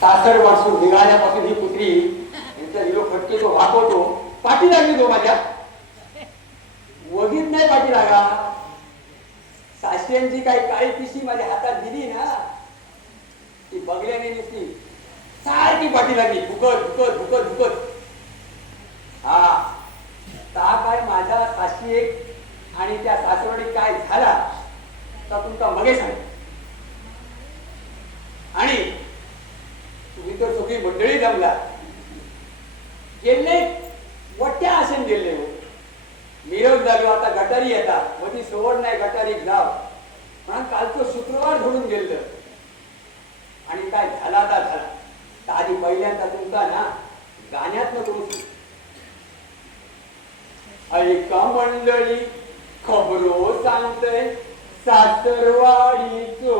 सासर वाचून निघाल्यापासून ही कुत्री यांचा निरोप फटके तो वाकवतो. पाठी लागली तो माझ्या वगीत नाही पाठी लागा. सासऱ्यांची काही काळी पिशी माझ्या हातात दिली ना ती बघल्याने नुसती सारखी पाठी लागली. भुकत भुकत भुकत भुकत. हा ता काय माझा सासरी एक आणि त्या सासरवाडी काय झाला तर तुमचा मगे सांग. आणि तुम्ही तर सगळी मंडळी जमला गेले वट्या आसन गेले हो. मिरव झालो आता गटारी येतात मधी सवड नाही गटारी जाव म्हणून कालचं शुक्रवार धरून गेलं. आणि काय झाला तर झाला. तर आधी पहिल्यांदा तुमचा ना गाण्यात न करू. ऐका मंडळी खबरो सांगतय सासरवाडीचो.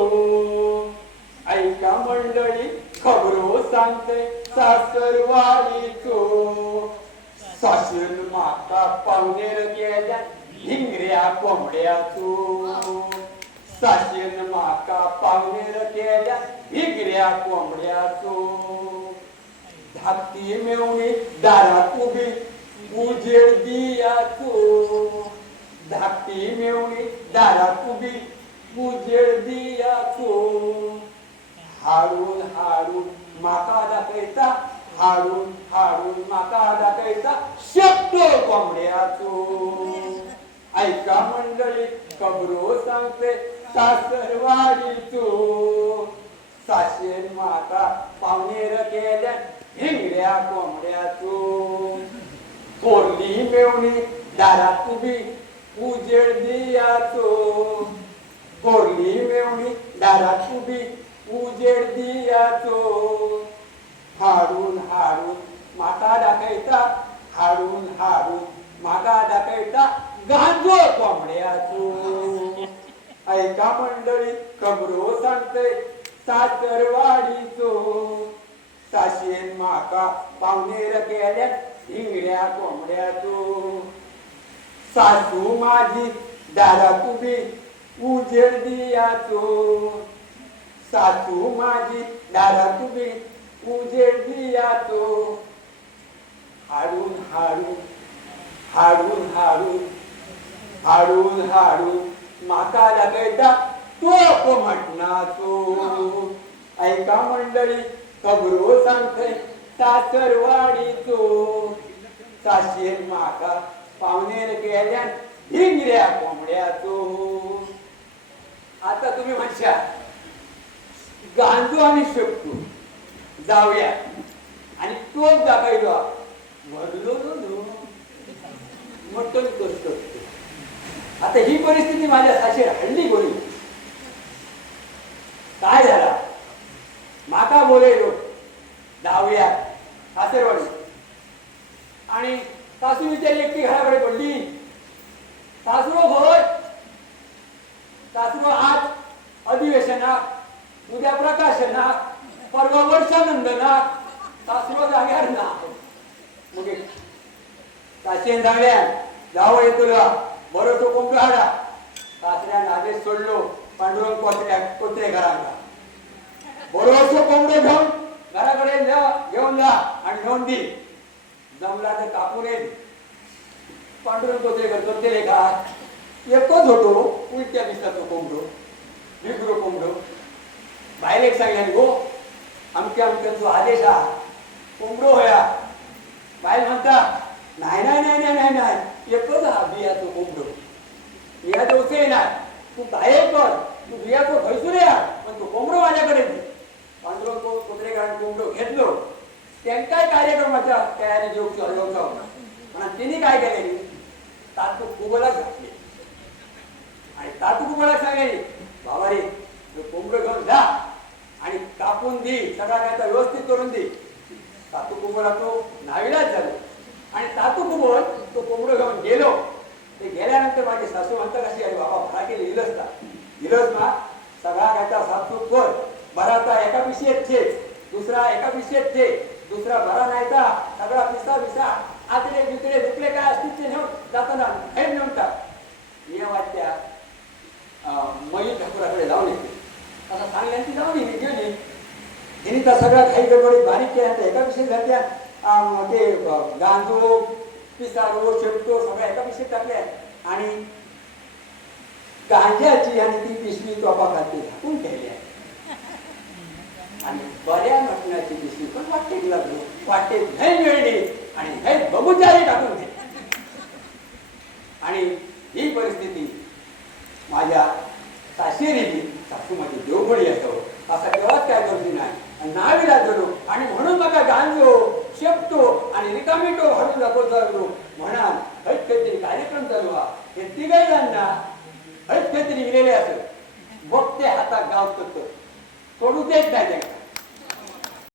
ऐका मंडळी खबरो सांगतय सासरवाडीचो. सासर माता पावणेर केल्या भिंगऱ्या कोंबड्याचो. सासर माका पावणेर केल्या भिंगऱ्या कोंबड्याचो. धाकटी मेवणी दारात उभी उजेड दियाचो. धाकटी मेवणी दारात उभी उजेड दियाचो. हाडून हाडून माका दाखयता हाडून हाडून माका दाखयता शेपटो कोंबड्याचो. ऐका मंडळी खबरो सांगते सासरवाडीचो. सासरेन माका पावणेर केल्या भिंगऱ्या कोंबड्याचो. थोरली मेवणी दारात उभी उजेड दियाचो. थोरली मेवणी दारात उभी उजेड दियाचो. हाडून हाडून माका दाखयता हाडून हाडून माका दाखयता गांजो कोंबड्याचो. ऐका मंडळी खबरो सांगते सासरवाडीचो. सासयेन माका पावणेर केल्या भिंगऱ्या कोंबड्याचो. सासू माझी दारात उभी उजेड दियाचो. सासू माझी दारात उभी उजेड दियाचो. हाडून हाडून हाडून हाडून हाडून हाडून माका दाखयता तोप मटणाचो. ऐका मंडळी खबरो सांगतय सासरवाडीचो. सासयेन माका पावणेर केल्या भिंगऱ्या कोंबड्याचो. आता तुम्ही म्हणशा गांजो आणि शेपटू जाऊया आणि तोप दाखयलो भरलो मटण करतो. आता ही परिस्थिती माझ्या सासर हल्ली बोली. काय झाला माका बोलयलो जाऊया सासरवाडी आणि सासू विचारली एकटी घराकडे पडली. सासरो होय सासरो आज अधिवेशनाक उद्या प्रकाशनाक परवा वर्षानंदनाक सासरो जाग्यार ना. मग सासऱ्यान सांगल्या जावं येतो बरोसो कोंबडो हाडा. सासऱ्यान आदेश सोडलो पांडुरंग कोत्रे घरांना बरोसो कोंबडो घेऊन घराकडे घेऊन जा आणि घेऊन दी. जमला तर कापून येईल. पांडुरंग कोत्रे करतो ते लेखा एकच होतो उलट्या दिसतो कोंबडो विग्रो कोंबडो. बाहेर एक सांगल्यान गो अमक्या अमक्यांचो आदेश हा कोंबडो होया. बायल म्हणता नाही नाही नाही नाही नाही नाही एकच हा बियाचो कोंबडो. बिया देवचे नाही तू बाहेर कर तू बियाचो खैसून या पण तू कोंबडो माझ्याकडे दे. पांडुरंग कोत्रेकरांनी कोंबडो घेतलो. त्यांच्या कार्यक्रमाच्या तयारी जेवची हलवचा होता म्हणून तिने काय केले तातू कुबलाच घातले आणि तातू कुबलाच सांगेल बाबा रे कोंबडो घेऊन जा आणि कापून दे सगळा त्याचा व्यवस्थित करून दे. तातू कुबला तो नाविलाच झालो आणि तातू कुबल तो कोंबडो घेऊन गेलो. ते गेल्यानंतर माझी सासू म्हणता कशी अरे बाबा भरा केली इलस ना इलस ना सगळा त्याचा सातूक कर. भराचा एका पिशेत ठेच दुसरा एका पिशेत ठे दुसरा भरा नाहीचा सगळा पिसा पिसा आतले बितळे दुखले काय असतील ते नेऊन जाताना हेम नेऊन टाक. नियमाच्या मयूर ठाकूराकडे जाऊन येते असं सांगल्यान ती जाऊन गेली. तिचा सगळा काही गडबडीत बारीक केल्या एका पिशवीत घातल्या ते गांजो पिसारो शेपटो सगळ्या एका पिशवीत टाकल्या आणि गांज्याची आणि ती पिशवी तोपाखाली झाकून ठेवली आहे आणि बऱ्या मटणाची पिशवी पण वाटेत लागली वाटेत नाही मिळली आणि हे बगुचारी टाकून घेतली आणि ही परिस्थिती माझ्या सासरीची सासू माझी देवघडी असावं असं तेव्हाच काय करतो नाही आणि नावीला धरू आणि म्हणून मला गांजो शेपटो आणि रिकामिटो हळू दाखवतो म्हणा